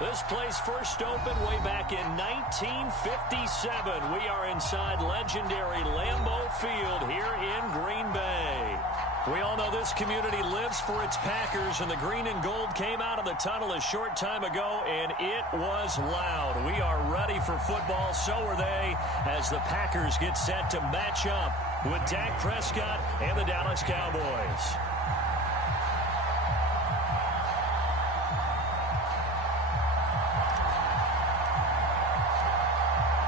This place first opened way back in 1957. We are inside legendary Lambeau Field here in Green Bay. We all know this community lives for its Packers, and the green and gold came out of the tunnel a short time ago, and it was loud. We are ready for football, so are they, as the Packers get set to match up with Dak Prescott and the Dallas Cowboys.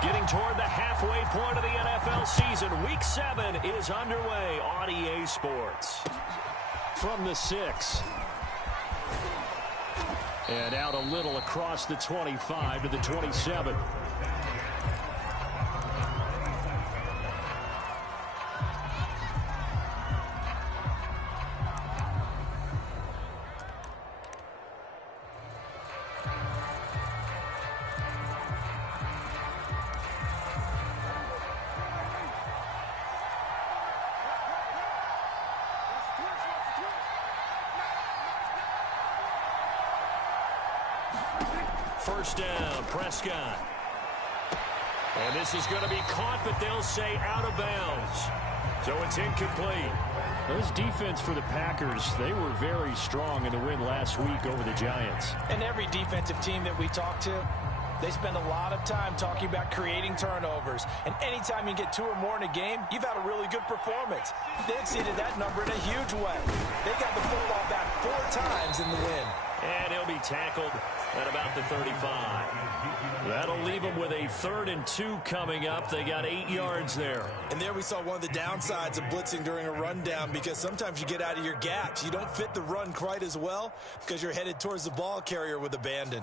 Getting toward the halfway point of the NFL season. Week 7 is underway on EA Sports. From the 6. And out a little across the 25 to the 27. First down, Prescott. And this is going to be caught, but they'll say out of bounds. So it's incomplete. This defense for the Packers, they were very strong in the win last week over the Giants. And every defensive team that we talk to, they spend a lot of time talking about creating turnovers. And anytime you get 2 or more in a game, you've had a really good performance. They exceeded that number in a huge way. They got the football back 4 times in the win. And he'll be tackled at about the 35. That'll leave them with a 3rd and 2 coming up. They got 8 yards there. And there we saw one of the downsides of blitzing during a rundown, because sometimes you get out of your gaps. You don't fit the run quite as well because you're headed towards the ball carrier with abandon.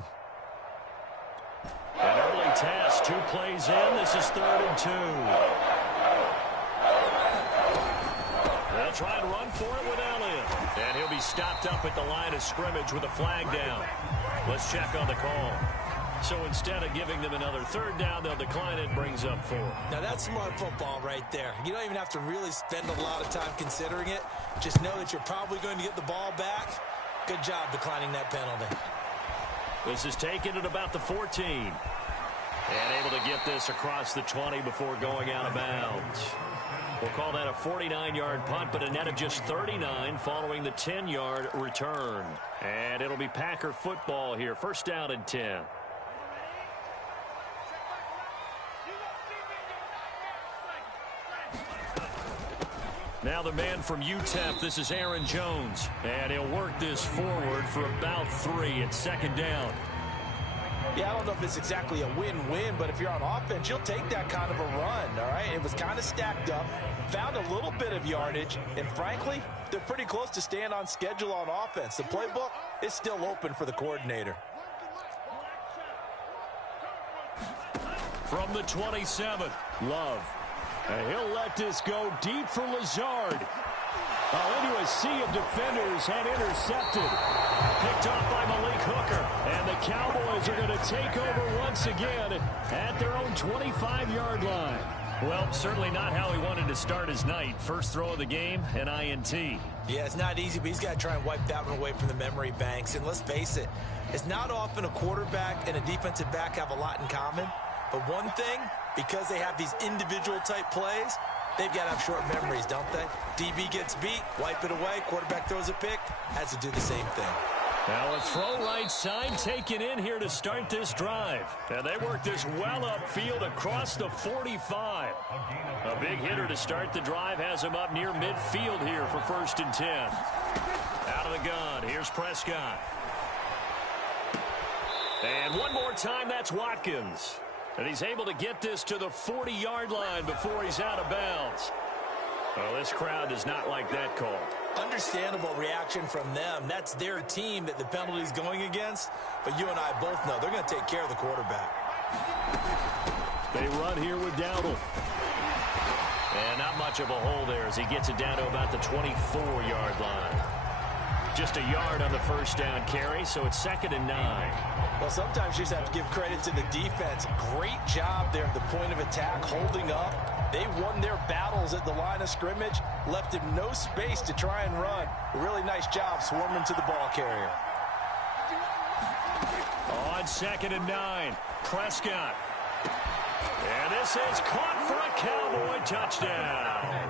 An early test, 2 plays in. This is 3rd and 2. They'll try and run for it with Elliott. And he'll be stopped up at the line of scrimmage with a flag down. Let's check on the call. So instead of giving them another 3rd down, they'll decline it, brings up 4. Now that's smart football right there. You don't even have to really spend a lot of time considering it. Just know that you're probably going to get the ball back. Good job declining that penalty. This is taken at about the 14. And able to get this across the 20 before going out of bounds. We'll call that a 49-yard punt, but a net of just 39 following the 10-yard return. And it'll be Packer football here. First down and 10. Now the man from UTEP, this is Aaron Jones. And he'll work this forward for about 3 at 2nd down. Yeah, I don't know if it's exactly a win-win, but if you're on offense, you'll take that kind of a run, all right? It was kind of stacked up, found a little bit of yardage, and frankly, they're pretty close to staying on schedule on offense. The playbook is still open for the coordinator. From the 27, Love. And he'll let this go deep for Lazard. Into a sea of defenders and intercepted. Picked off by Malik Hooker. And the Cowboys are going to take over once again at their own 25-yard line. Well, certainly not how he wanted to start his night. First throw of the game, an INT. Yeah, it's not easy, but he's got to try and wipe that one away from the memory banks. And let's face it, it's not often a quarterback and a defensive back have a lot in common. But one thing, because they have these individual type plays, they've got to have short memories, don't they? DB gets beat, wipe it away, quarterback throws a pick, has to do the same thing. Now a throw right side taken in here to start this drive. And they work this well upfield across the 45. A big hitter to start the drive has him up near midfield here for 1st and 10. Out of the gun, here's Prescott. And one more time, that's Watkins. And he's able to get this to the 40-yard line before he's out of bounds. Well, this crowd does not like that call. Understandable reaction from them. That's their team that the penalty's going against. But you and I both know they're going to take care of the quarterback. They run here with Dowdle. And not much of a hole there as he gets it down to about the 24-yard line. Just a yard on the first down carry, so it's 2nd and 9. Well, sometimes you just have to give credit to the defense. Great job there at the point of attack, holding up. They won their battles at the line of scrimmage, left him no space to try and run. A really nice job swarming to the ball carrier. On 2nd and 9, Prescott. And this is caught for a Cowboy touchdown.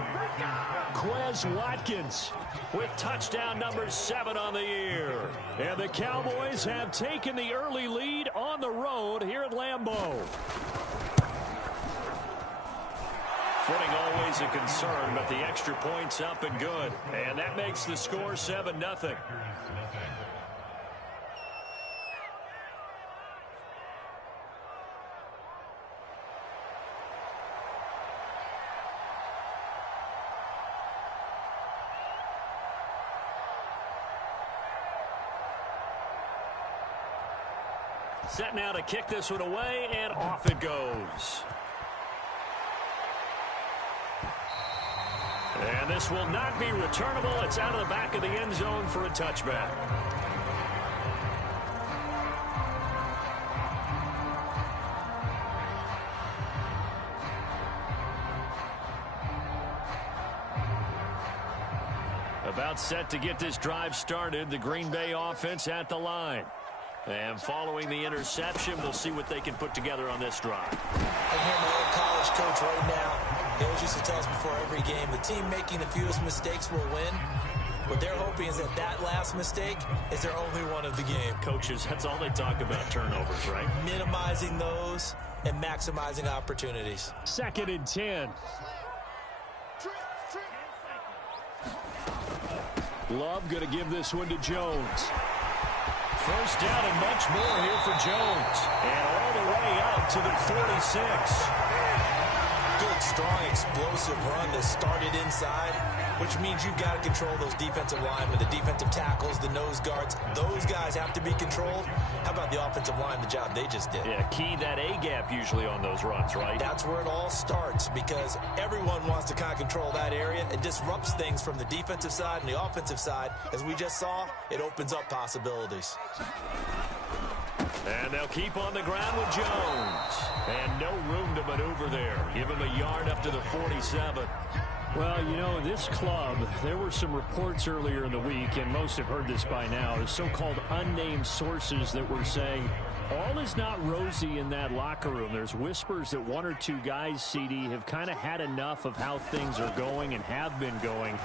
Quez Watkins with touchdown number 7 on the year. And the Cowboys have taken the early lead on the road here at Lambeau. Footing always a concern, but the extra point's up and good. And that makes the score 7-0. Set now to kick this one away, and off it goes. And this will not be returnable. It's out of the back of the end zone for a touchback. About set to get this drive started. The Green Bay offense at the line. And following the interception, we'll see what they can put together on this drive. I hear my old college coach right now. He always used to tell us before every game, the team making the fewest mistakes will win. What they're hoping is that that last mistake is their only one of the game. Coaches, that's all they talk about, turnovers, right? Minimizing those and maximizing opportunities. 2nd and 10. Love going to give this one to Jones. First down and much more here for Jones. And all the way out to the 46. Good, strong, explosive run that started inside, which means you've got to control those defensive linemen, the defensive tackles, the nose guards. Those guys have to be controlled. How about the offensive line, the job they just did? Yeah, key that A-gap usually on those runs, right? That's where it all starts because everyone wants to kind of control that area. It disrupts things from the defensive side and the offensive side. As we just saw, it opens up possibilities. And they'll keep on the ground with Jones. And no room to maneuver there. Give him a yard up to the 47. Well, you know, this club, there were some reports earlier in the week, and most have heard this by now, the so-called unnamed sources that were saying all is not rosy in that locker room. There's whispers that 1 or 2 guys, CD, have kind of had enough of how things are going and have been going.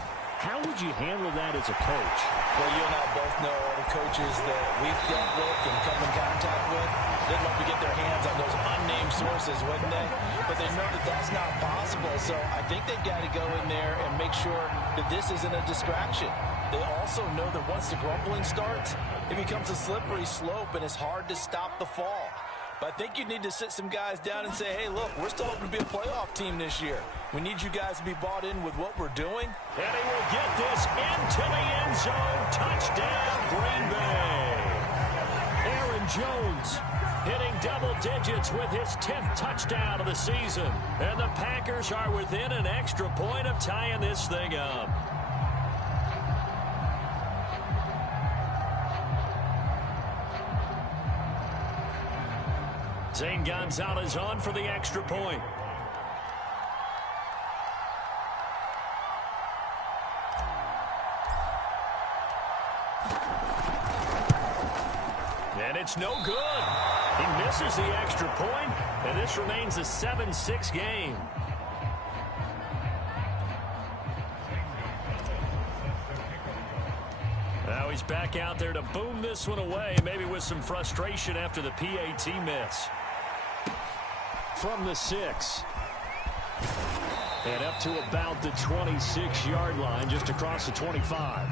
How would you handle that as a coach? Well, you and I both know all the coaches that we've dealt with and come in contact with. They'd love to get their hands on those unnamed sources, wouldn't they? But they know that that's not possible, so I think they've got to go in there and make sure that this isn't a distraction. They also know that once the grumbling starts, it becomes a slippery slope, and it's hard to stop the fall. But I think you need to sit some guys down and say, hey, look, we're still hoping to be a playoff team this year. We need you guys to be bought in with what we're doing. And he will get this into the end zone. Touchdown, Green Bay. Aaron Jones hitting double digits with his 10th touchdown of the season. And the Packers are within an extra point of tying this thing up. Zane Gonzalez on for the extra point. And it's no good. He misses the extra point, and this remains a 7-6 game. Now he's back out there to boom this one away, maybe with some frustration after the PAT miss. From the 6. And up to about the 26-yard line, just across the 25.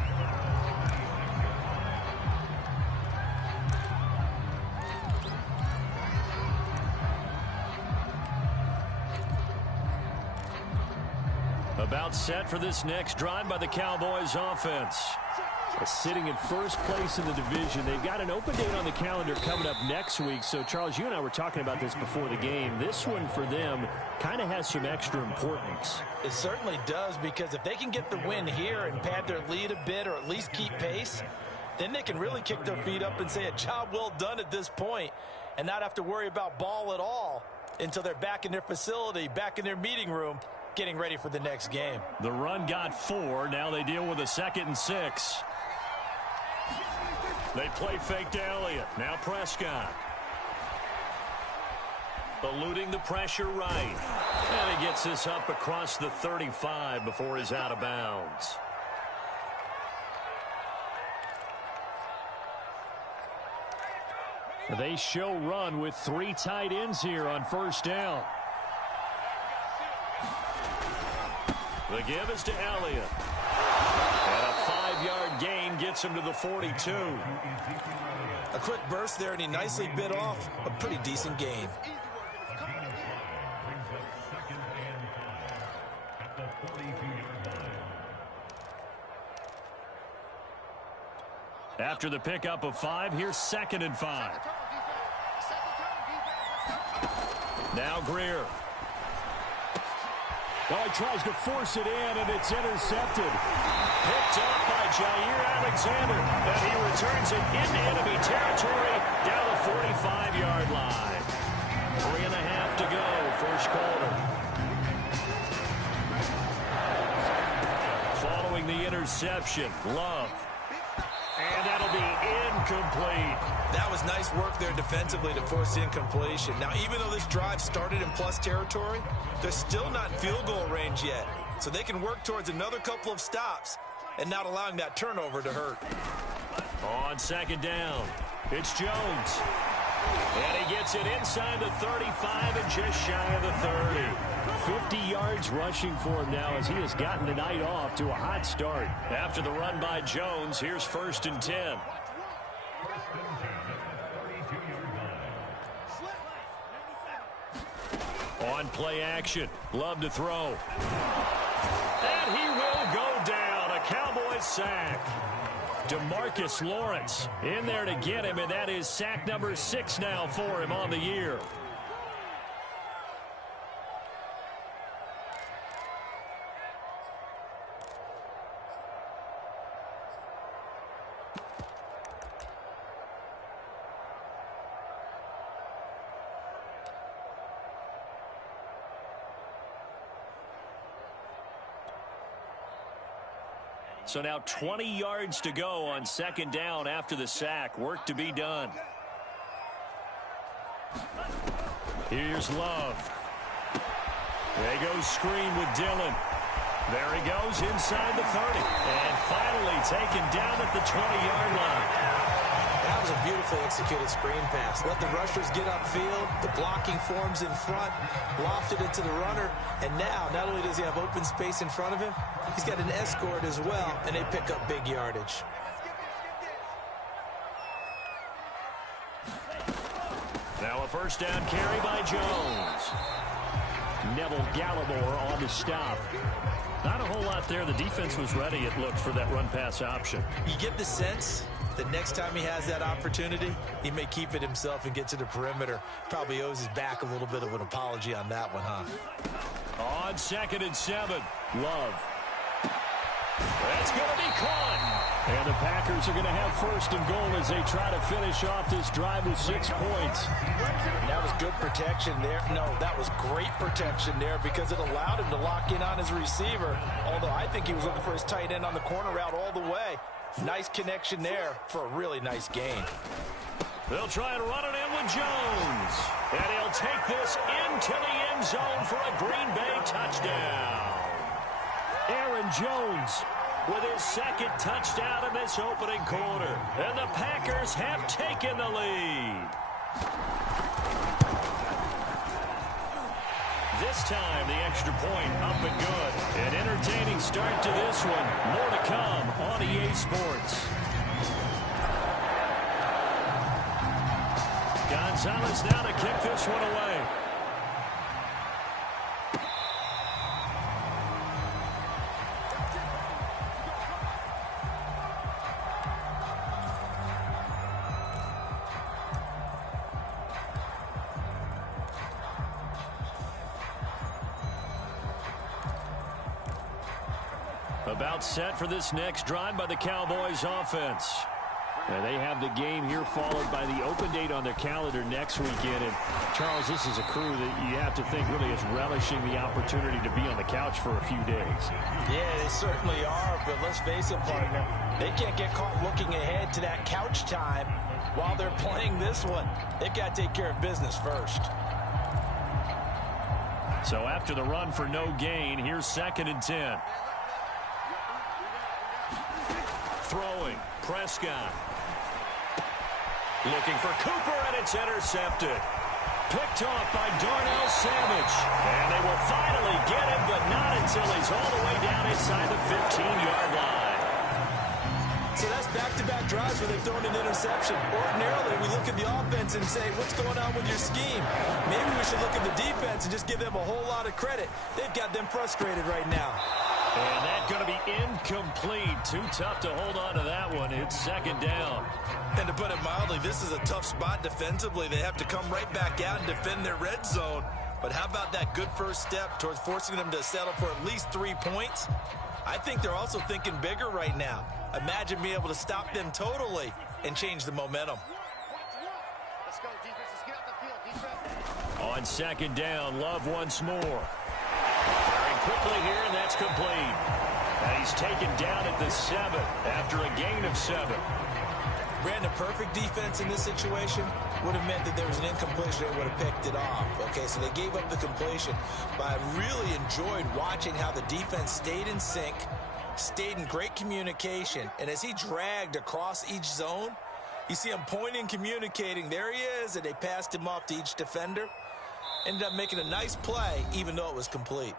About set for this next drive by the Cowboys offense. Sitting in first place in the division. They've got an open date on the calendar coming up next week. So, Charles, you and I were talking about this before the game. This one for them kind of has some extra importance. It certainly does, because if they can get the win here and pad their lead a bit or at least keep pace, then they can really kick their feet up and say a job well done at this point and not have to worry about ball at all until they're back in their facility, back in their meeting room, getting ready for the next game. The run got 4. Now they deal with a 2nd and 6. They play fake to Elliott. Now Prescott. Eluding the pressure right. And he gets this up across the 35 before he's out of bounds. They show run with 3 tight ends here on first down. The give is to Elliott. And a 5-yard gain gets him to the 42. A quick burst there, and he nicely bit off a pretty decent gain. After the pickup of 5, here's 2nd and 5. Now Greer. Oh, he tries to force it in, and it's intercepted. Picked up by Jair Alexander, and he returns it into enemy territory down the 45-yard line. 3.5 to go, first quarter. Following the interception, Love. And that'll be incomplete. That was nice work there defensively to force the incompletion. Now, even though this drive started in plus territory, they're still not in field goal range yet. So they can work towards another couple of stops and not allowing that turnover to hurt. On 2nd down, it's Jones. And he gets it inside the 35 and just shy of the 30. 50 yards rushing for him now as he has gotten the night off to a hot start. After the run by Jones, here's 1st and 10. On play action, Love to throw. And he will go down. A Cowboys sack. DeMarcus Lawrence in there to get him, and that is sack number 6 now for him on the year. So now 20 yards to go on 2nd down after the sack. Work to be done. Here's Love. They go screen with Dillon. There he goes inside the 30. And finally taken down at the 20-yard line. That was a beautifully executed screen pass. Let the rushers get upfield. The blocking forms in front. Lofted it to the runner. And now, not only does he have open space in front of him, he's got an escort as well, and they pick up big yardage. Now a first down carry by Jones. Neville Gallimore on the stop. Not a whole lot there. The defense was ready, it looked, for that run-pass option. You get the sense that next time he has that opportunity, he may keep it himself and get to the perimeter. Probably owes his back a little bit of an apology on that one, huh? On 2nd and 7, Love. That's going to be caught. And the Packers are going to have 1st and goal as they try to finish off this drive with 6 points. That was good protection there. No, that was great protection there because it allowed him to lock in on his receiver. Although I think he was looking for his tight end on the corner route all the way. Nice connection there for a really nice gain. They'll try and run it in with Jones. And he'll take this into the end zone for a Green Bay touchdown. Aaron Jones with his 2nd touchdown in this opening quarter. And the Packers have taken the lead. This time, the extra point up and good. An entertaining start to this one. More to come on EA Sports. Gonzalez now to kick this one away. About set for this next drive by the Cowboys offense. And they have the game here followed by the open date on their calendar next weekend. And, Charles, this is a crew that you have to think really is relishing the opportunity to be on the couch for a few days. Yeah, they certainly are, but let's face it, partner. They can't get caught looking ahead to that couch time while they're playing this one. They've got to take care of business first. So after the run for no gain, here's 2nd and 10. Throwing, Prescott. Looking for Cooper, and it's intercepted. Picked off by Darnell Savage. And they will finally get him, but not until he's all the way down inside the 15-yard line. So that's back-to-back drives where they've thrown an interception. Ordinarily, we look at the offense and say, what's going on with your scheme? Maybe we should look at the defense and just give them a whole lot of credit. They've got them frustrated right now. And that's going to be incomplete. Too tough to hold on to that one. It's 2nd down. And to put it mildly, this is a tough spot defensively. They have to come right back out and defend their red zone. But how about that good first step towards forcing them to settle for at least 3 points? I think they're also thinking bigger right now. Imagine being able to stop them totally and change the momentum. Let's go, defense. Let's get out the field, defense. On 2nd down, Love once more. Firing quickly here, and that's complete. And he's taken down at the 7 after a gain of 7. Brandon, perfect defense in this situation would have meant that there was an incompletion that would have picked it off. Okay, so they gave up the completion. But I really enjoyed watching how the defense stayed in sync, stayed in great communication. And as he dragged across each zone, you see him pointing, communicating. There he is, and they passed him off to each defender. Ended up making a nice play, even though it was complete.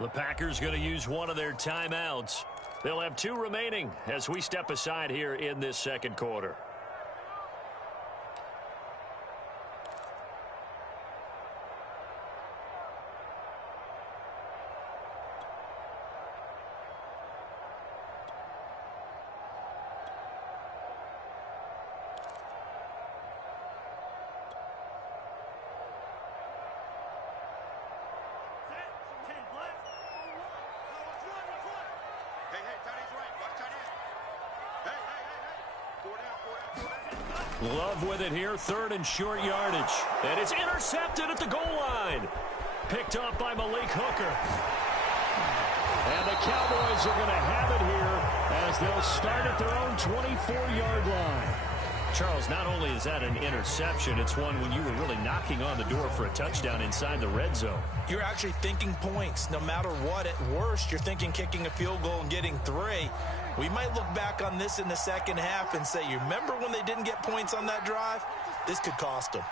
The Packers going to use one of their timeouts. They'll have 2 remaining as we step aside here in this 2nd quarter. Love with it here, 3rd and short yardage. And it's intercepted at the goal line. Picked up by Malik Hooker. And the Cowboys are going to have it here as they'll start at their own 24-yard line. Charles, not only is that an interception, it's one when you were really knocking on the door for a touchdown inside the red zone. You're actually thinking points. No matter what, at worst, you're thinking kicking a field goal and getting 3. We might look back on this in the second half and say, you remember when they didn't get points on that drive? This could cost them.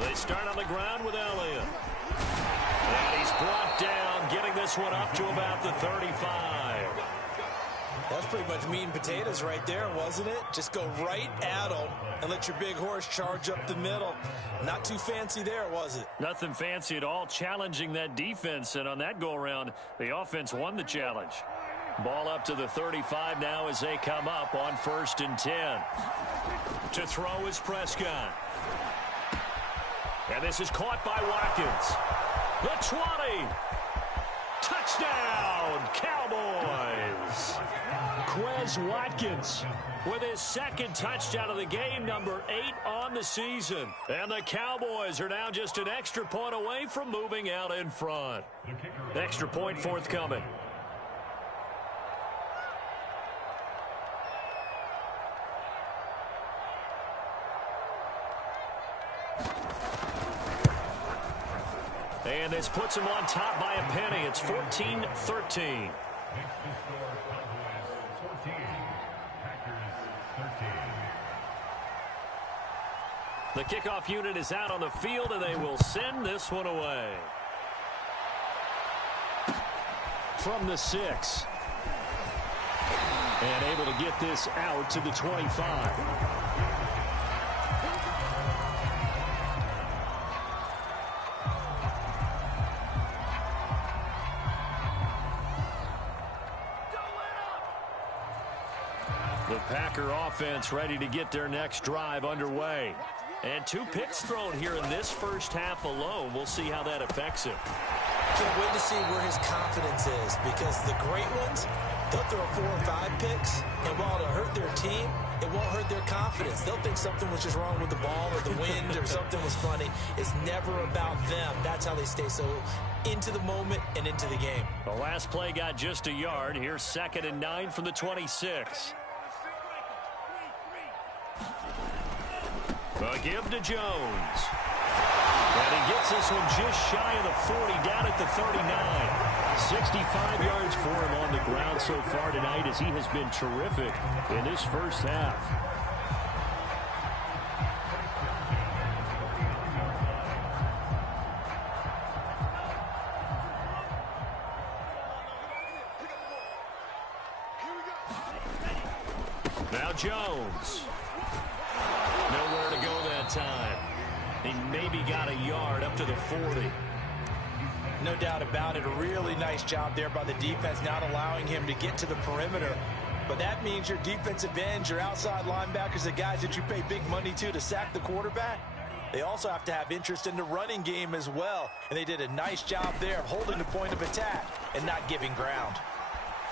They start on the ground with Elliott. And he's brought down, getting this one up to about the 35. That's pretty much meat and potatoes right there, wasn't it? Just go right at them and let your big horse charge up the middle. Not too fancy there, was it? Nothing fancy at all, challenging that defense. And on that go-around, the offense won the challenge. Ball up to the 35 now as they come up on 1st and 10. To throw is Prescott. And this is caught by Watkins. The 20. Touchdown, Cowboys. Quez Watkins with his 2nd touchdown of the game, number 8 on the season. And the Cowboys are now just an extra point away from moving out in front. Extra point forthcoming. And this puts them on top by a penny. It's 14-13. The kickoff unit is out on the field, and they will send this one away. From the 6. And able to get this out to the 25. The Packer offense ready to get their next drive underway. And 2 picks thrown here in this first half alone. We'll see how that affects him. Can't wait to see where his confidence is, because the great ones, They'll throw 4 or 5 picks, and while it'll hurt their team, it won't hurt their confidence. They'll think something was just wrong with the ball or the wind or something was funny. It's never about them. That's how they stay so into the moment and into the game. The last play got just a yard. Here's 2nd and 9 from the 26. A give to Jones. And he gets this one just shy of the 40, down at the 39. 65 yards for him on the ground so far tonight, as he has been terrific in this first half. Now Jones. Nowhere to go that time. He maybe got a yard up to the 40. No doubt about it. A really nice job there by the defense, not allowing him to get to the perimeter. But that means your defensive ends, your outside linebackers, the guys that you pay big money to sack the quarterback, they also have to have interest in the running game as well. And they did a nice job there of holding the point of attack and not giving ground.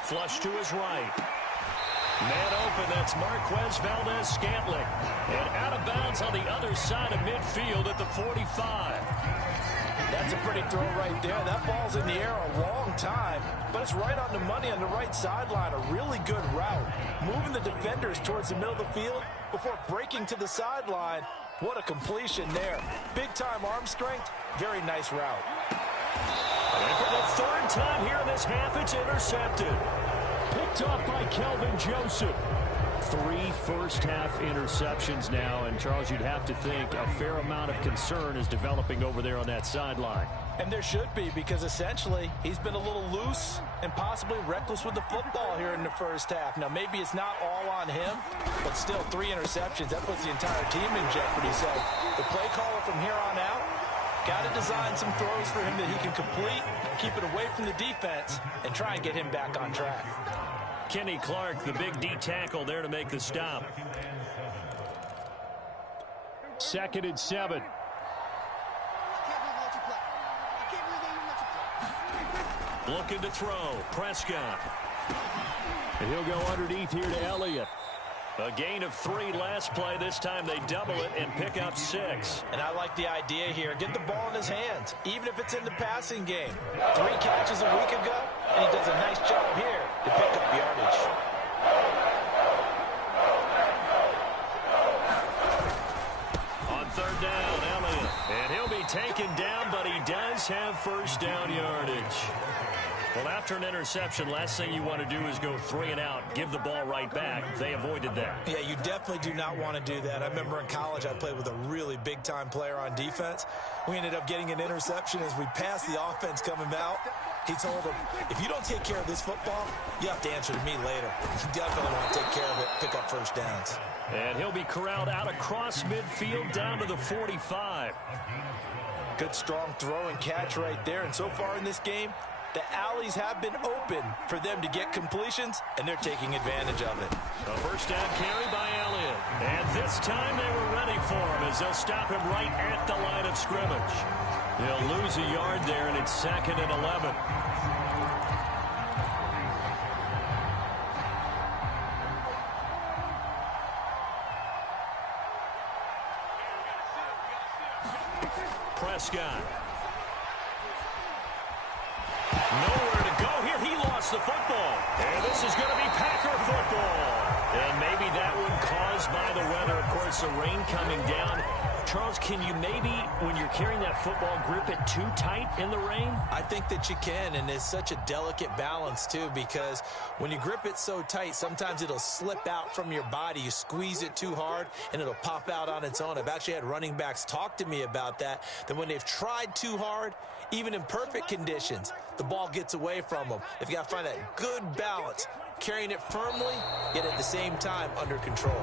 Flush to his right. Man open, that's Marquez Valdez-Scantling. And out of bounds on the other side of midfield at the 45. That's a pretty throw right there. That ball's in the air a long time, but it's right on the money on the right sideline. A really good route. Moving the defenders towards the middle of the field before breaking to the sideline. What a completion there. Big-time arm strength. Very nice route. And for the 3rd time here in this half, it's intercepted. Picked off by Kelvin Joseph. 3 first-half interceptions now, and Charles, you'd have to think a fair amount of concern is developing over there on that sideline. And there should be, because essentially he's been a little loose and possibly reckless with the football here in the first half. Now, maybe it's not all on him, but still 3 interceptions. That puts the entire team in jeopardy. So the play caller from here on out got to design some throws for him that he can complete, keep it away from the defense, and try and get him back on track. Kenny Clark, the big D tackle there to make the stop. 2nd and 7. Looking to throw. Prescott. And he'll go underneath here to Elliott. A gain of 3 last play. This time they double it and pick up 6. And I like the idea here. Get the ball in his hands, even if it's in the passing game. 3 catches a week ago, and he does a nice job here to pick up yardage. On 3rd down, Elliott. And he'll be taken down, but he does have first down yardage. Well, after an interception, last thing you want to do is go 3 and out, give the ball right back. They avoided that. Yeah, you definitely do not want to do that. I remember in college I played with a really big-time player on defense. We ended up getting an interception as we passed the offense coming out. He told him, if you don't take care of this football, you have to answer to me later. You definitely want to take care of it, pick up first downs. And he'll be corralled out across midfield down to the 45. Good strong throw and catch right there. And so far in this game, the alleys have been open for them to get completions, and they're taking advantage of it. A first down carry by Elliott. And this time they were ready for him as they'll stop him right at the line of scrimmage. They'll lose a yard there, and it's 2nd and 11. Prescott. Nowhere to go here. He lost the football. And this is going to be Packer football. And maybe that one caused by the weather. Of course, the rain coming down. Charles, can you maybe, when you're carrying that football, grip it too tight in the rain? I think that you can, and it's such a delicate balance, too, because when you grip it so tight, sometimes it'll slip out from your body. You squeeze it too hard, and it'll pop out on its own. I've actually had running backs talk to me about that when they've tried too hard, even in perfect conditions, the ball gets away from them. They've got to find that good balance, carrying it firmly, yet at the same time under control.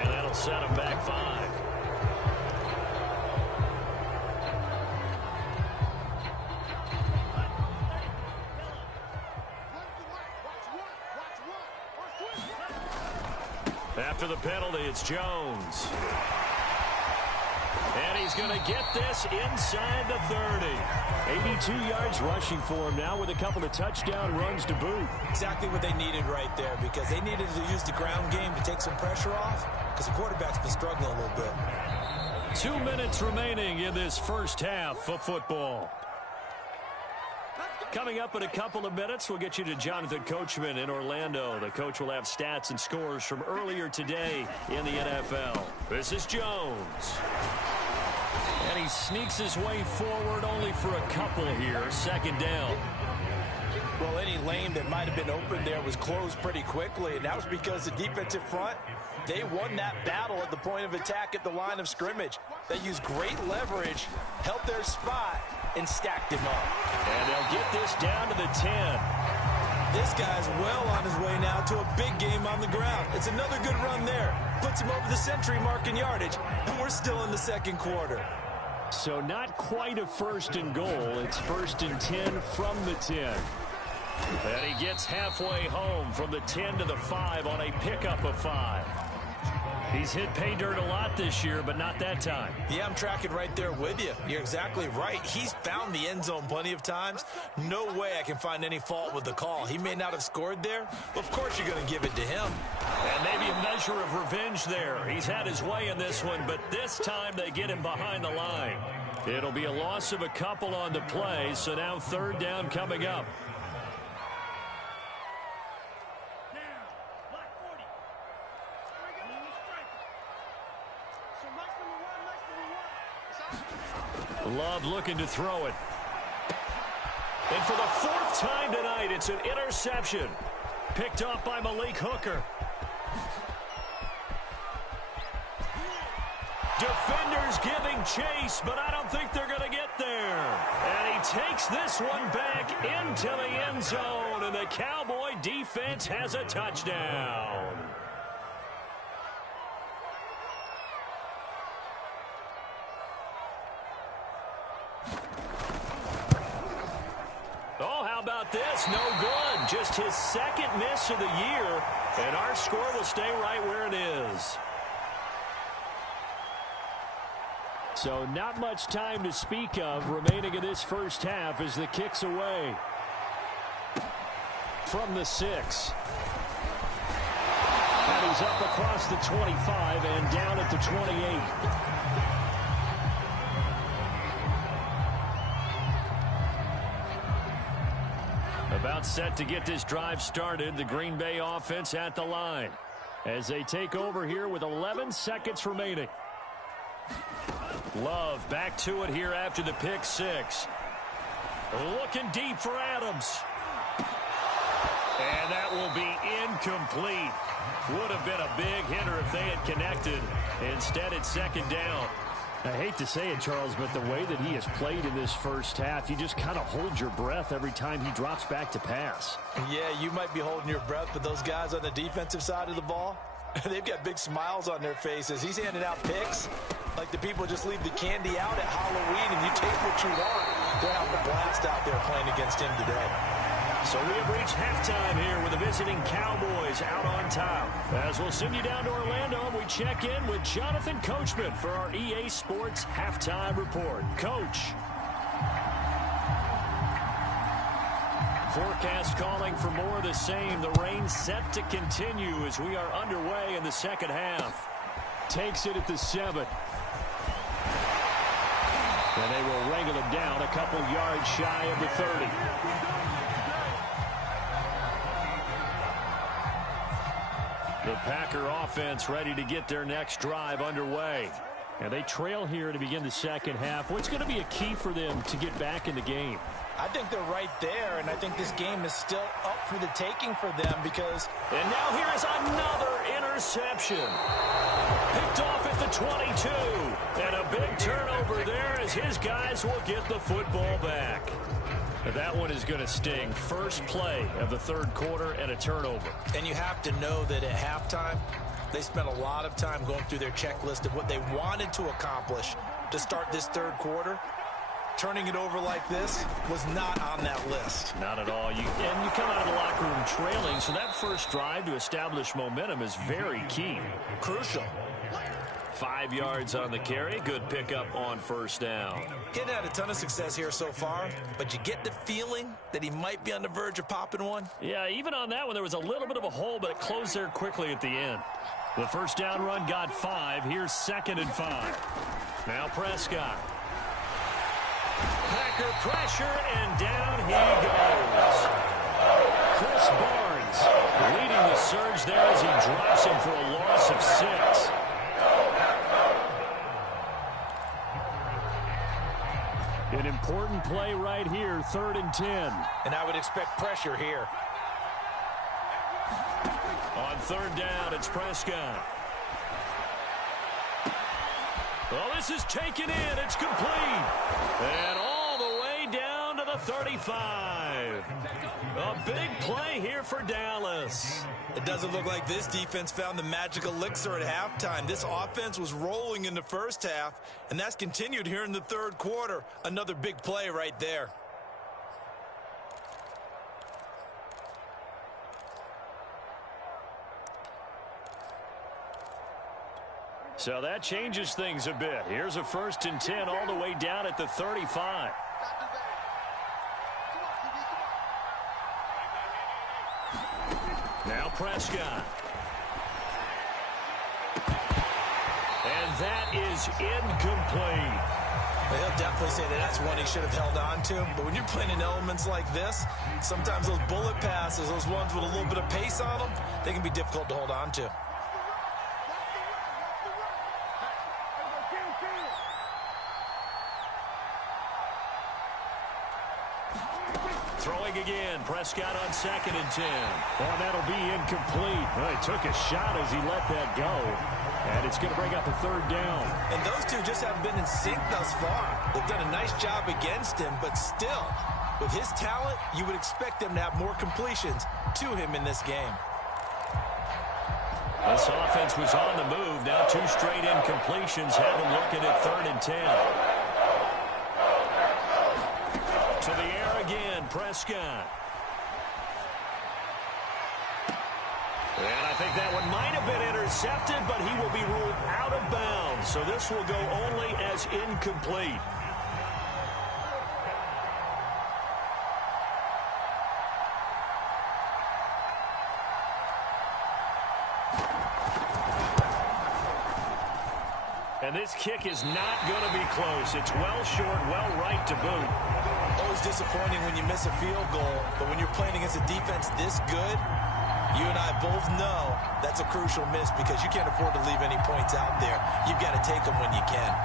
And that'll set them back 5. After the penalty, it's Jones. And he's going to get this inside the 30. 82 yards rushing for him now with a couple of touchdown runs to boot. Exactly what they needed right there, because they needed to use the ground game to take some pressure off, because the quarterback's been struggling a little bit. 2 minutes remaining in this first half of football. Coming up in a couple of minutes, we'll get you to Jonathan Coachman in Orlando. The coach will have stats and scores from earlier today in the NFL. This is Jones. And he sneaks his way forward only for a couple here. Second down. Well, any lane that might have been open there was closed pretty quickly, and that was because the defensive front, they won that battle at the point of attack at the line of scrimmage. They used great leverage, held their spot, and stacked him up. And they'll get this down to the 10. This guy's well on his way now to a big game on the ground. It's another good run there. Puts him over the century mark in yardage, and we're still in the second quarter. So not quite a first and goal. It's first and 10 from the 10. And he gets halfway home from the 10 to the 5 on a pickup of 5. He's hit pay dirt a lot this year, but not that time. Yeah, I'm tracking right there with you. You're exactly right. He's found the end zone plenty of times. No way I can find any fault with the call. He may not have scored there, but of course you're going to give it to him. And maybe a measure of revenge there. He's had his way in this one, but this time they get him behind the line. It'll be a loss of a couple on the play, so now third down coming up. Love looking to throw it. And for the fourth time tonight, it's an interception. Picked off by Malik Hooker. Defenders giving chase, but I don't think they're going to get there. And he takes this one back into the end zone, and the Cowboy defense has a touchdown. Oh, how about this? No good. Just his second miss of the year, and our score will stay right where it is. So not much time to speak of remaining in this first half as the kick's away. From the 6. And he's up across the 25 and down at the 28. About set to get this drive started, the Green Bay offense at the line as they take over here with 11 seconds remaining. Love back to it here after the pick 6. Looking deep for Adams. And that will be incomplete. Would have been a big hitter if they had connected. Instead, it's second down. I hate to say it, Charles, but the way that he has played in this first half, you just kind of hold your breath every time he drops back to pass. Yeah, you might be holding your breath, but those guys on the defensive side of the ball, they've got big smiles on their faces. He's handing out picks like the people just leave the candy out at Halloween, and you take what you want. They're having a blast out there playing against him today. So we have reached halftime here with the visiting Cowboys out on top. As we'll send you down to Orlando, we check in with Jonathan Coachman for our EA Sports Halftime Report. Coach. Forecast calling for more of the same. The rain set to continue as we are underway in the second half. Takes it at the 7. And they will wrangle him down a couple yards shy of the 30. The Packer offense ready to get their next drive underway. And they trail here to begin the second half. What's going to be a key for them to get back in the game? I think they're right there, and I think this game is still up for the taking for them because... And now here is another interception. Picked off at the 22. And a big turnover there as his guys will get the football back. That one is going to sting. First play of the third quarter and a turnover. And you have to know that at halftime, they spent a lot of time going through their checklist of what they wanted to accomplish to start this third quarter. Turning it over like this was not on that list. Not at all. And you come out of the locker room trailing, so that first drive to establish momentum is very key. Crucial. 5 yards on the carry. Good pickup on first down. He's had a ton of success here so far, but you get the feeling that he might be on the verge of popping one. Yeah, even on that one, there was a little bit of a hole, but it closed there quickly at the end. The first down run got 5. Here's 2nd and 5. Now Prescott. Packer pressure, and down he goes. Chris Barnes leading the surge there as he drops him for a loss of 6. An important play right here, 3rd and 10. And I would expect pressure here. On 3rd down, it's Prescott. Well, this is taken in. It's complete. And all the way down to the 35. A big play here for Dallas. It doesn't look like this defense found the magic elixir at halftime. This offense was rolling in the first half, and that's continued here in the 3rd quarter. Another big play right there. So that changes things a bit. Here's a 1st and 10 all the way down at the 35. Now Prescott. And that is incomplete. Well, he'll definitely say that that's one he should have held on to. But when you're playing in elements like this, sometimes those bullet passes, those ones with a little bit of pace on them, they can be difficult to hold on to. Throwing again, Prescott on 2nd and 10. Oh, that'll be incomplete. Well, he took a shot as he let that go. And it's going to bring up a 3rd down. And those two just haven't been in sync thus far. They've done a nice job against him, but still, with his talent, you would expect them to have more completions to him in this game. This offense was on the move. Now 2 straight incompletions have them looking at 3rd and 10. To the air again, Prescott. And I think that one might have been intercepted, but he will be ruled out of bounds. So this will go only as incomplete. And this kick is not going to be close. It's well short, well right to boot. Always disappointing when you miss a field goal, but when you're playing against a defense this good, you and I both know that's a crucial miss because you can't afford to leave any points out there. You've got to take them when you can.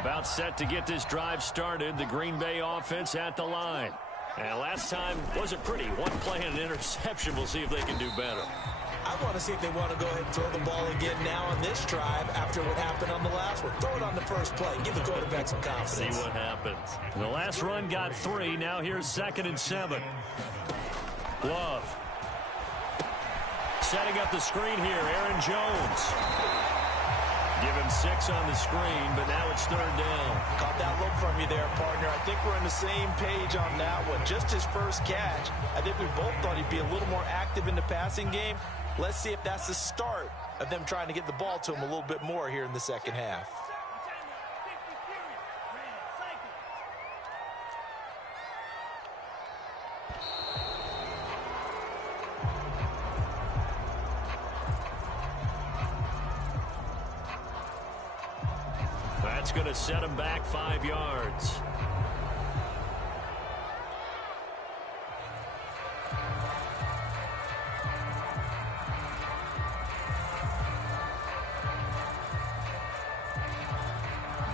About set to get this drive started. The Green Bay offense at the line. And last time wasn't pretty. One play and an interception. We'll see if they can do better. I want to see if they want to go ahead and throw the ball again now on this drive after what happened on the last one. Throw it on the first play. Give the quarterback some confidence. See what happens. The last run got 3. Now here's 2nd and 7. Love. Setting up the screen here. Aaron Jones. Give him 6 on the screen, but now it's 3rd down. Caught that look from you there, partner. I think we're on the same page on that one. Just his first catch. I think we both thought he'd be a little more active in the passing game. Let's see if that's the start of them trying to get the ball to him a little bit more here in the second half. That's going to set him back 5 yards.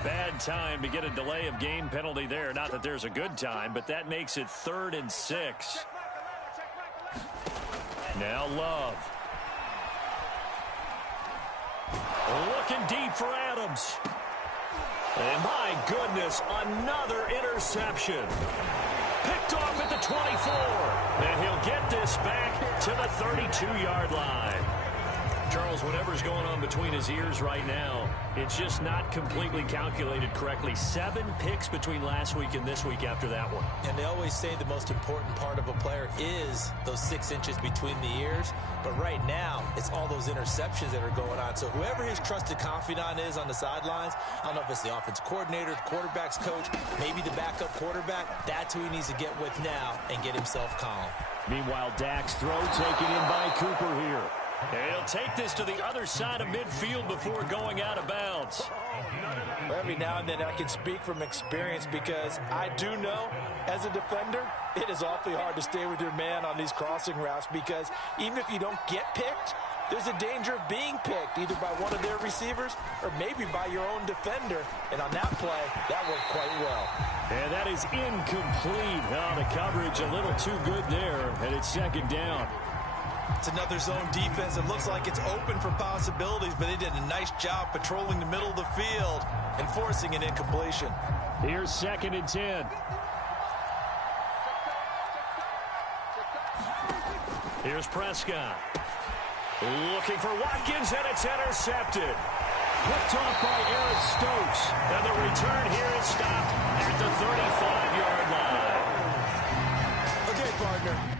Bad time to get a delay of game penalty there. Not that there's a good time, but that makes it 3rd and 6. Now Love. Looking deep for Adams. And my goodness, another interception. Picked off at the 24. And he'll get this back to the 32-yard line. Charles, whatever's going on between his ears right now, it's just not completely calculated correctly. 7 picks between last week and this week after that one. And they always say the most important part of a player is those 6 inches between the ears. But right now, it's all those interceptions that are going on. So whoever his trusted confidant is on the sidelines, I don't know if it's the offense coordinator, the quarterback's coach, maybe the backup quarterback, that's who he needs to get with now and get himself calm. Meanwhile, Dak's throw taken in by Cooper here. He'll take this to the other side of midfield before going out of bounds. Well, every now and then I can speak from experience because I do know as a defender, it is awfully hard to stay with your man on these crossing routes because even if you don't get picked, there's a danger of being picked either by one of their receivers or maybe by your own defender. And on that play, that worked quite well. And that is incomplete. Oh, the coverage a little too good there, and it's second down. It's another zone defense. It looks like it's open for possibilities, but they did a nice job patrolling the middle of the field and forcing an incompletion. Here's 2nd and 10. Here's Prescott. Looking for Watkins, and it's intercepted. Picked off by Eric Stokes. And the return here is stopped at the 35-yard line. Okay, partner.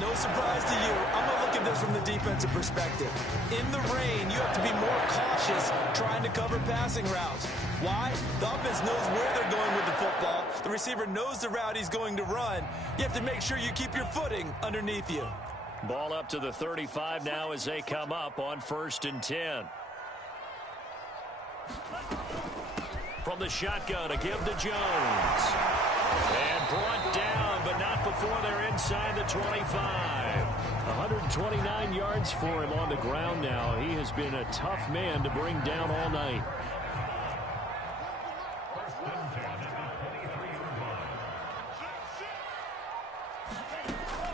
No surprise to you. I'm going to look at this from the defensive perspective. In the rain, you have to be more cautious trying to cover passing routes. Why? The offense knows where they're going with the football. The receiver knows the route he's going to run. You have to make sure you keep your footing underneath you. Ball up to the 35 now as they come up on 1st and 10. From the shotgun, a give to Jones. And brought down, but not before they're inside the 25. 129 yards for him on the ground now. He has been a tough man to bring down all night.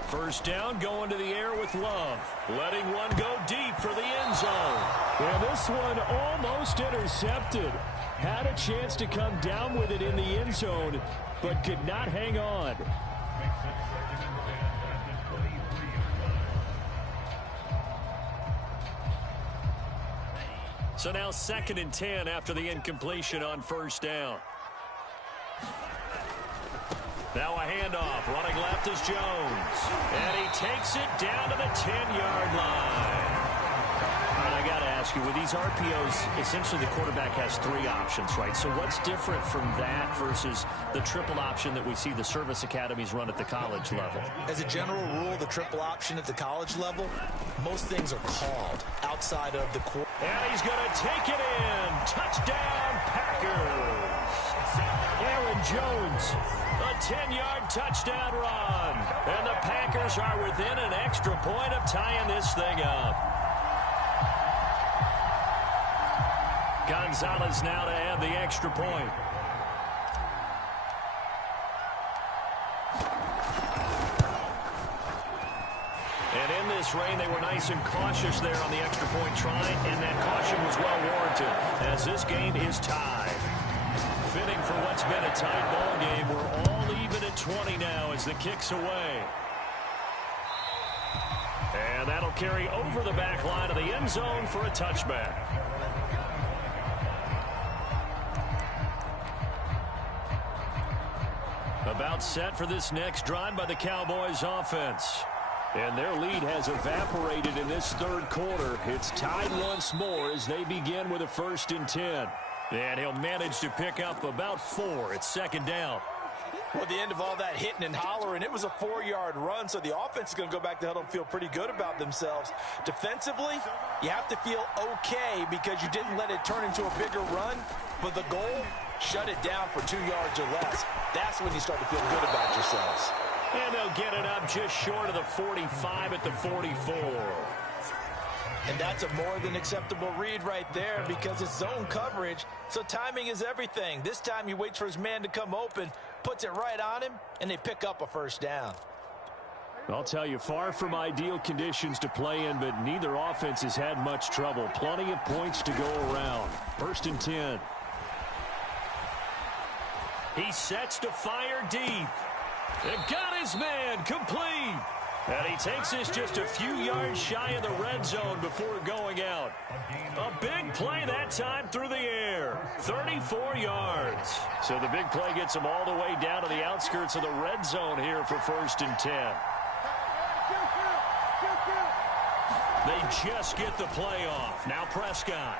First down, going to the air with Love. Letting one go deep for the end zone. And this one almost intercepted. Had a chance to come down with it in the end zone, but could not hang on. So now 2nd and 10 after the incompletion on 1st down. Now a handoff. Running left is Jones. And he takes it down to the 10-yard line. And I got to ask you, with these RPOs, essentially the quarterback has 3 options, right? So what's different from that versus the triple option that we see the service academies run at the college level? As a general rule, the triple option at the college level, most things are called outside of the quarter. And he's going to take it in. Touchdown, Packers. Aaron Jones, a 10-yard touchdown run. And the Packers are within an extra point of tying this thing up. Gonzalez now to add the extra point. And in this rain, they were nice and cautious there on the extra point try, and that caution was well warranted as this game is tied. Fitting for what's been a tight ball game. We're all even at 20 now as the kick's away. And that'll carry over the back line of the end zone for a touchback. About set for this next drive by the Cowboys offense. And their lead has evaporated in this 3rd quarter. It's tied once more as they begin with a 1st and 10. And he'll manage to pick up about 4. It's 2nd down. Well, at the end of all that hitting and hollering, it was a 4-yard run, so the offense is going to go back to huddle and feel pretty good about themselves. Defensively, you have to feel okay because you didn't let it turn into a bigger run, but the goal, shut it down for 2 yards or less. That's when you start to feel good about yourselves. And they'll get it up just short of the 45 at the 44. And that's a more than acceptable read right there because it's zone coverage, so timing is everything. This time he waits for his man to come open, puts it right on him, and they pick up a first down. I'll tell you, far from ideal conditions to play in, but neither offense has had much trouble. Plenty of points to go around. 1st and 10. He sets to fire deep. They've got his man complete. And he takes this just a few yards shy of the red zone before going out. A big play that time through the air. 34 yards. So the big play gets him all the way down to the outskirts of the red zone here for 1st and 10. They just get the play off. Now Prescott.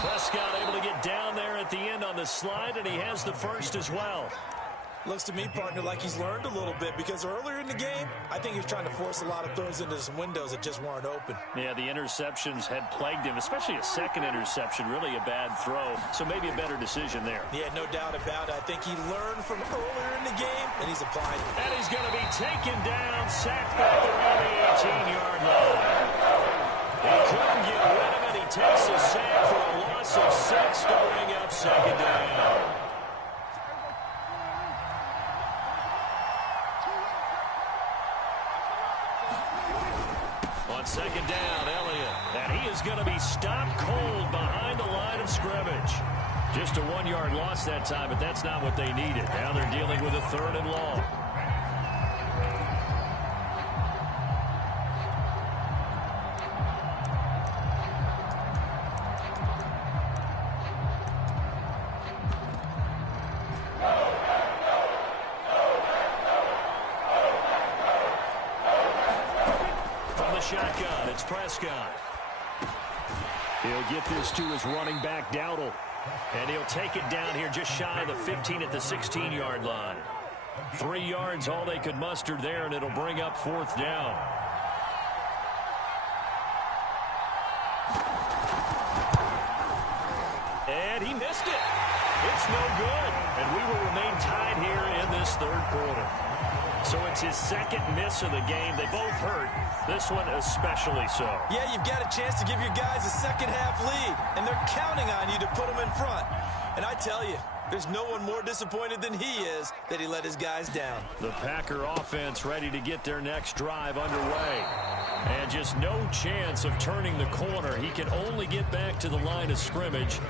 Prescott able to get down there at the end on the slide, and he has the first as well. Looks to me, partner, like he's learned a little bit because earlier in the game, I think he was trying to force a lot of throws into some windows that just weren't open. Yeah, the interceptions had plagued him, especially a second interception, really a bad throw. So maybe a better decision there. Yeah, no doubt about it. I think he learned from earlier in the game, and he's applying it. And he's going to be taken down, sacked back around the 18-yard line. He couldn't get rid of it. He takes a sack for a loss of 6 to bring up 2nd down. On 2nd down, Elliott. And he is going to be stopped cold behind the line of scrimmage. Just a 1-yard loss that time, but that's not what they needed. Now they're dealing with a 3rd and long. Shotgun, it's Prescott. He'll get this to his running back, Dowdle. And he'll take it down here just shy of the 15 at the 16-yard line. 3 yards, all they could muster there, and it'll bring up 4th down. And he missed it. It's no good. And we will remain tied here in this 3rd quarter. So it's his 2nd miss of the game. They both hurt. This one especially so. Yeah, you've got a chance to give your guys a second-half lead, and they're counting on you to put them in front. And I tell you, there's no one more disappointed than he is that he let his guys down. The Packer offense ready to get their next drive underway. And just no chance of turning the corner. He can only get back to the line of scrimmage.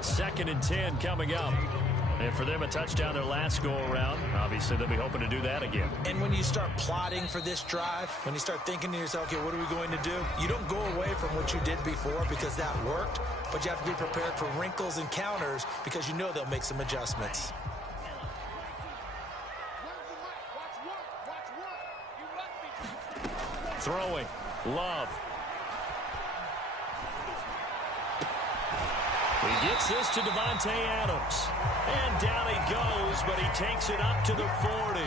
2nd and 10 coming up. And for them, a touchdown their last go-around. Obviously, they'll be hoping to do that again. And when you start plotting for this drive, when you start thinking to yourself, okay, what are we going to do? You don't go away from what you did before because that worked, but you have to be prepared for wrinkles and counters because you know they'll make some adjustments. Throwing. Love. He gets this to Devontae Adams. And down he goes, but he takes it up to the 40.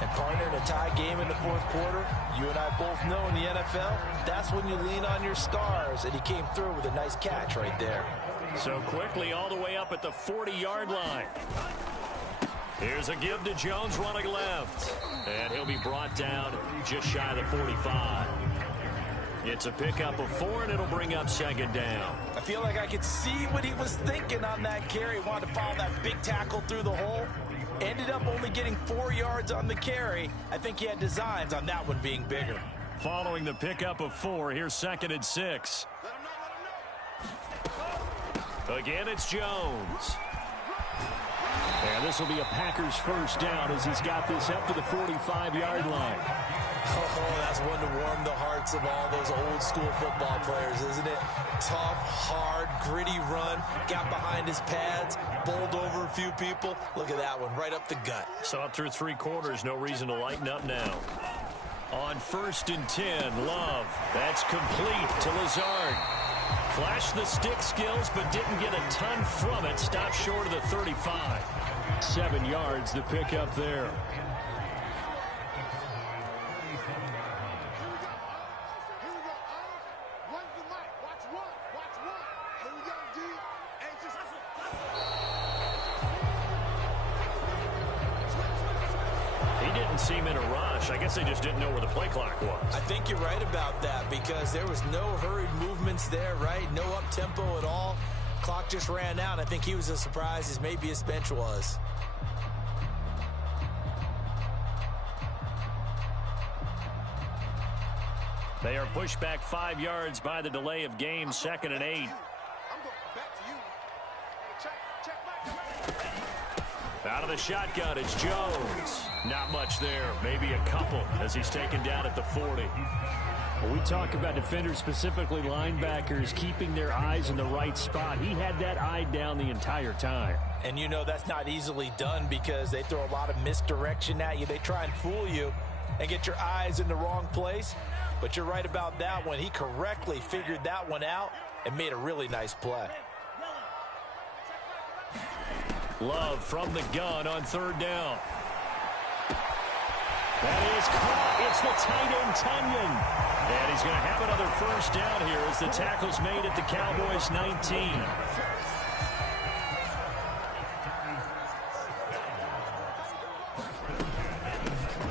And partner, in a tie game in the 4th quarter, you and I both know in the NFL, that's when you lean on your stars. And he came through with a nice catch right there. So quickly all the way up at the 40-yard line. Here's a give to Jones running left. And he'll be brought down just shy of the 45. It's a pickup of 4, and it'll bring up 2nd down. I feel like I could see what he was thinking on that carry. He wanted to follow that big tackle through the hole. Ended up only getting 4 yards on the carry. I think he had designs on that one being bigger. Following the pickup of 4, here's 2nd and 6. Again, it's Jones. And this will be a Packers first down as he's got this up to the 45-yard line. Oh, that's one to warm the hearts of all those old school football players, isn't it? Tough, hard, gritty run, got behind his pads, bowled over a few people. Look at that one, right up the gut. So up through 3 quarters, no reason to lighten up now. On 1st and 10, Love. That's complete to Lazard. Flashed the stick skills, but didn't get a ton from it. Stopped short of the 35. 7 yards to pick up there. Seem in a rush. I guess they just didn't know where the play clock was. I think you're right about that because there was no hurried movements there, right? No up-tempo at all. Clock just ran out. I think he was as surprised as maybe his bench was. They are pushed back 5 yards by the delay of game, 2nd and 8. Out of the shotgun, it's Jones. Not much there, maybe a couple as he's taken down at the 40. Well, we talk about defenders, specifically linebackers, keeping their eyes in the right spot. He had that eye down the entire time. And you know that's not easily done because they throw a lot of misdirection at you. They try and fool you and get your eyes in the wrong place. But you're right about that one. He correctly figured that one out and made a really nice play. Love from the gun on 3rd down. That is caught. It's the tight end, Tunyon. And he's going to have another 1st down here as the tackle's made at the Cowboys 19.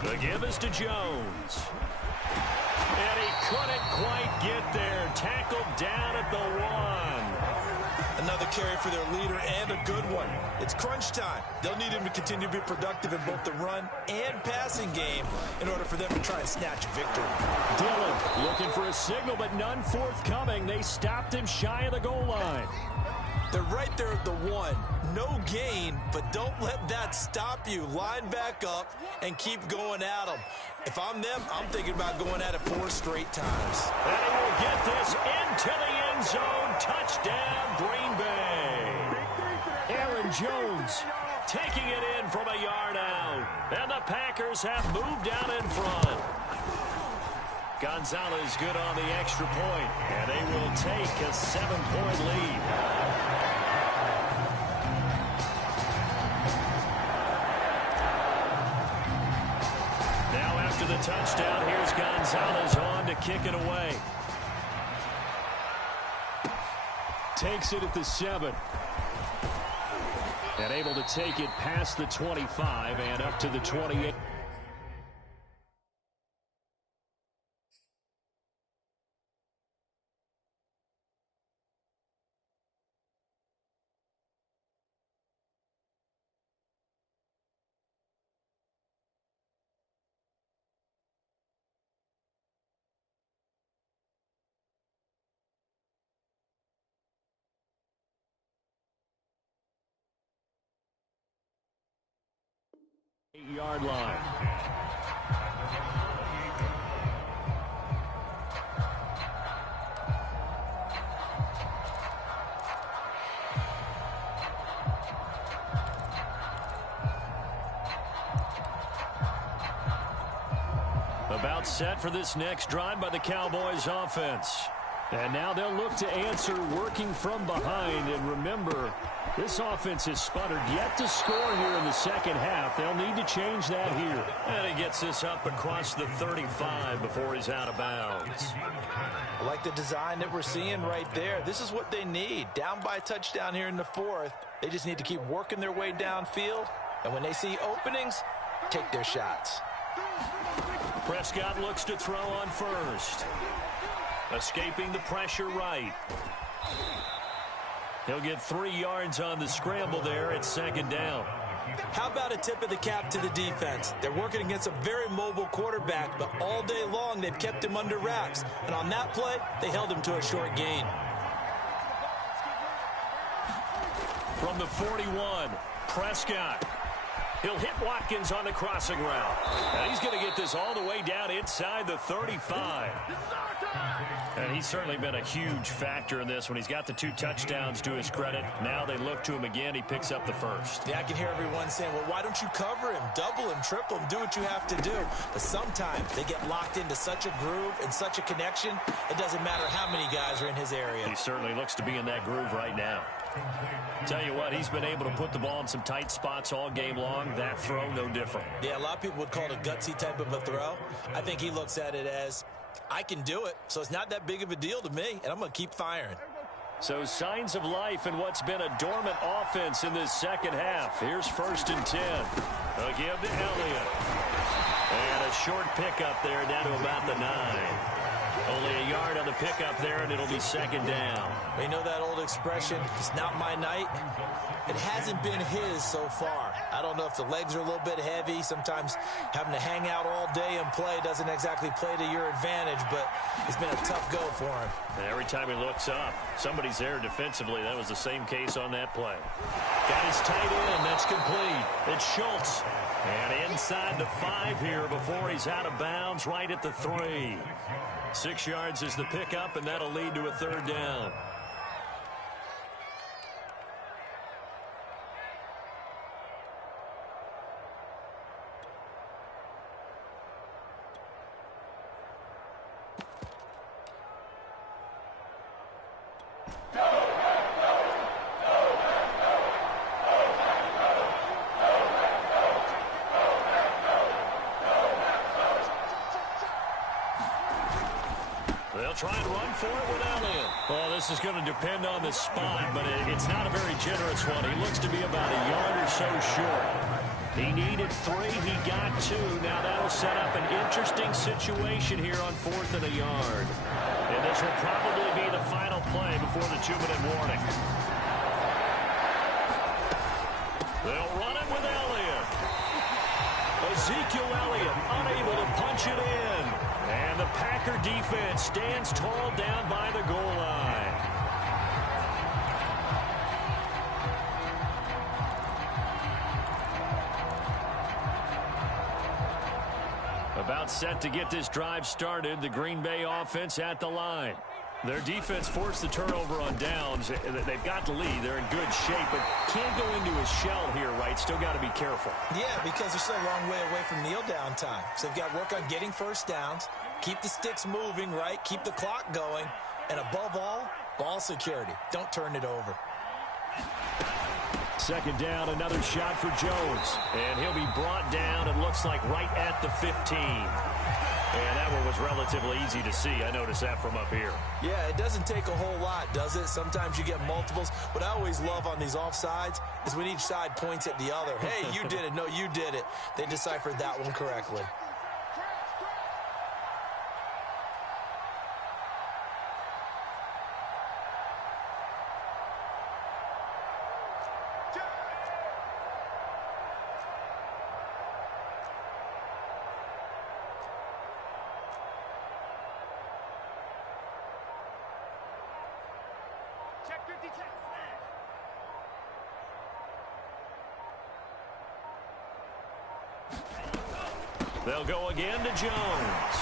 The give is to Jones. And he couldn't quite get there. Tackled down at the 1. Another carry for their leader and a good one. It's crunch time. They'll need him to continue to be productive in both the run and passing game in order for them to try and snatch a victory. Dillon looking for a signal, but none forthcoming. They stopped him shy of the goal line. They're right there at the 1. No gain, but don't let that stop you. Line back up and keep going at them. If I'm them, I'm thinking about going at it 4 straight times. And he will get this into the end zone. Touchdown, Green Bay. Aaron Jones taking it in from a yard out. And the Packers have moved out in front. Gonzalez good on the extra point. And they will take a 7-point lead. After the touchdown, here's Gonzalez on to kick it away. Takes it at the 7. And able to take it past the 25 and up to the 28. Yard line. About set for this next drive by the Cowboys offense. And now they'll look to answer working from behind. And remember, this offense has sputtered yet to score here in the 2nd half. They'll need to change that here. And he gets this up across the 35 before he's out of bounds. I like the design that we're seeing right there. This is what they need. Down by a touchdown here in the 4th. They just need to keep working their way downfield. And when they see openings, take their shots. Prescott looks to throw on 1st. Escaping the pressure right. He'll get 3 yards on the scramble there at 2nd down. How about a tip of the cap to the defense? They're working against a very mobile quarterback, but all day long they've kept him under wraps. And on that play, they held him to a short gain. From the 41, Prescott. He'll hit Watkins on the crossing route. And he's going to get this all the way down inside the 35. And he's certainly been a huge factor in this when he's got the 2 touchdowns to his credit. Now they look to him again. He picks up the first. Yeah, I can hear everyone saying, well, why don't you cover him, double him, triple him, do what you have to do. But sometimes they get locked into such a groove and such a connection, it doesn't matter how many guys are in his area. He certainly looks to be in that groove right now. Tell you what, he's been able to put the ball in some tight spots all game long. That throw, no different. Yeah, a lot of people would call it a gutsy type of a throw. I think he looks at it as, I can do it, so it's not that big of a deal to me, and I'm going to keep firing. So signs of life in what's been a dormant offense in this second half. Here's 1st and 10. A give to Elliott. And a short pickup there down to about the 9. Only a yard on the pickup there, and it'll be 2nd down. You know that old expression, it's not my night? It hasn't been his so far. I don't know if the legs are a little bit heavy. Sometimes having to hang out all day and play doesn't exactly play to your advantage, but it's been a tough go for him. And every time he looks up, somebody's there defensively. That was the same case on that play. Got his tight end. That's complete. It's Schultz. And inside the 5 here before he's out of bounds, right at the 3. 6 yards is the pickup, and that'll lead to a 3rd down. Try and run for it with Elliott. Well, this is going to depend on the spot, but it's not a very generous one. He looks to be about a yard or so short. He needed 3. He got 2. Now that'll set up an interesting situation here on 4th and a yard. And this will probably be the final play before the 2-minute warning. They'll run it with Elliott. Ezekiel Elliott unable to punch it in. And the Packer defense stands tall down by the goal line. About set to get this drive started, the Green Bay offense at the line. Their defense forced the turnover on downs. They've got the lead. They're in good shape, but can't go into a shell here, right? Still got to be careful. Yeah, because they're still a long way away from kneel down time. So they've got to work on getting first downs, keep the sticks moving, right? Keep the clock going, and above all, ball security. Don't turn it over. 2nd down, another shot for Jones. And he'll be brought down, it looks like right at the 15. And that one was relatively easy to see. I noticed that from up here. Yeah, it doesn't take a whole lot, does it? Sometimes you get multiples. What I always love on these offsides is when each side points at the other. Hey, you did it. No, you did it. They deciphered that one correctly. They'll go again to Jones.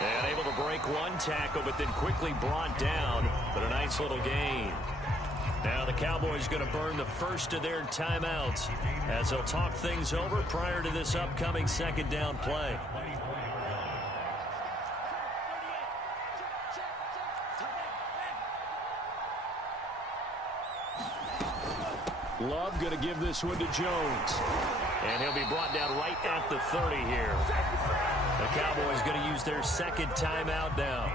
And able to break one tackle, but then quickly brought down. But a nice little gain. Now the Cowboys going to burn the first of their timeouts as they'll talk things over prior to this upcoming 2nd down play. Love going to give this one to Jones. And he'll be brought down right at the 30 here. The Cowboys going to use their 2nd timeout now.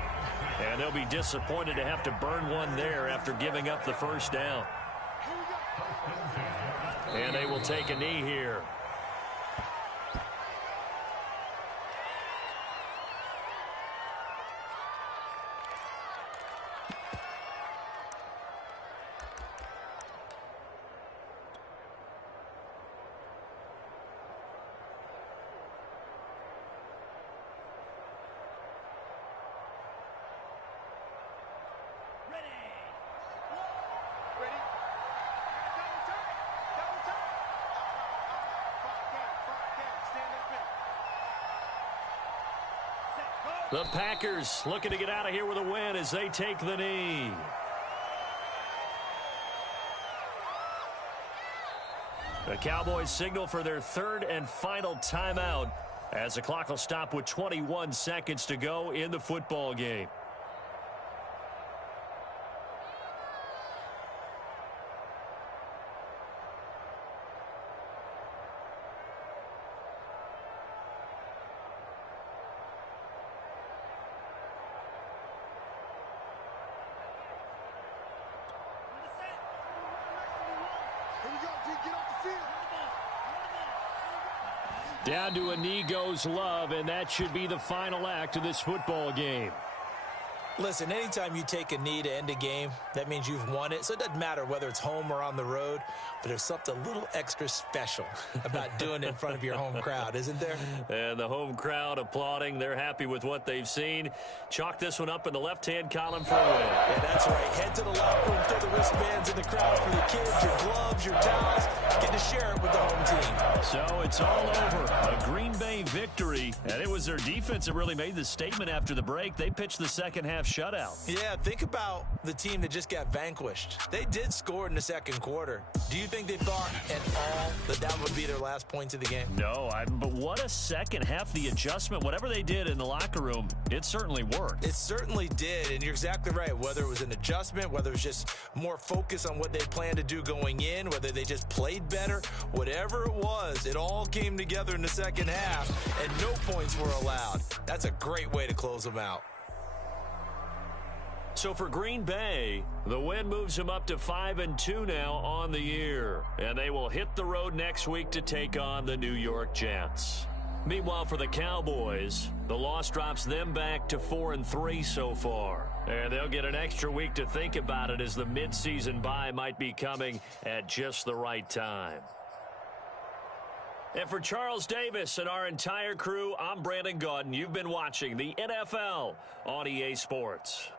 And they'll be disappointed to have to burn one there after giving up the first down. And they will take a knee here. The Packers looking to get out of here with a win as they take the knee. The Cowboys signal for their third and final timeout as the clock will stop with 21 seconds to go in the football game. Down to a knee goes Love, and that should be the final act of this football game. Listen, anytime you take a knee to end a game, that means you've won it. So it doesn't matter whether it's home or on the road, but there's something a little extra special about doing it in front of your home crowd, isn't there? And the home crowd applauding. They're happy with what they've seen. Chalk this one up in the left-hand column for a win. Yeah, that's right. Head to the locker room, throw the wristbands in the crowd for the kids, your gloves, your towels. Get to share it with the home team. So it's all over. A Green Bay victory, and it was their defense that really made the statement after the break. They pitched the second half shutout. Yeah, think about the team that just got vanquished. They did score in the second quarter. Do you think they thought at all that that would be their last points of the game? No, but what a second half. The adjustment, whatever they did in the locker room, it certainly worked. It certainly did, and you're exactly right. Whether it was an adjustment, whether it was just more focus on what they planned to do going in, whether they just played better, whatever it was, it all came together in the second half, and no points were allowed. That's a great way to close them out. So for Green Bay, the win moves them up to 5-2 now on the year. And they will hit the road next week to take on the New York Jets. Meanwhile, for the Cowboys, the loss drops them back to 4-3 so far. And they'll get an extra week to think about it as the midseason bye might be coming at just the right time. And for Charles Davis and our entire crew, I'm Brandon Gaudin. You've been watching the NFL on EA Sports.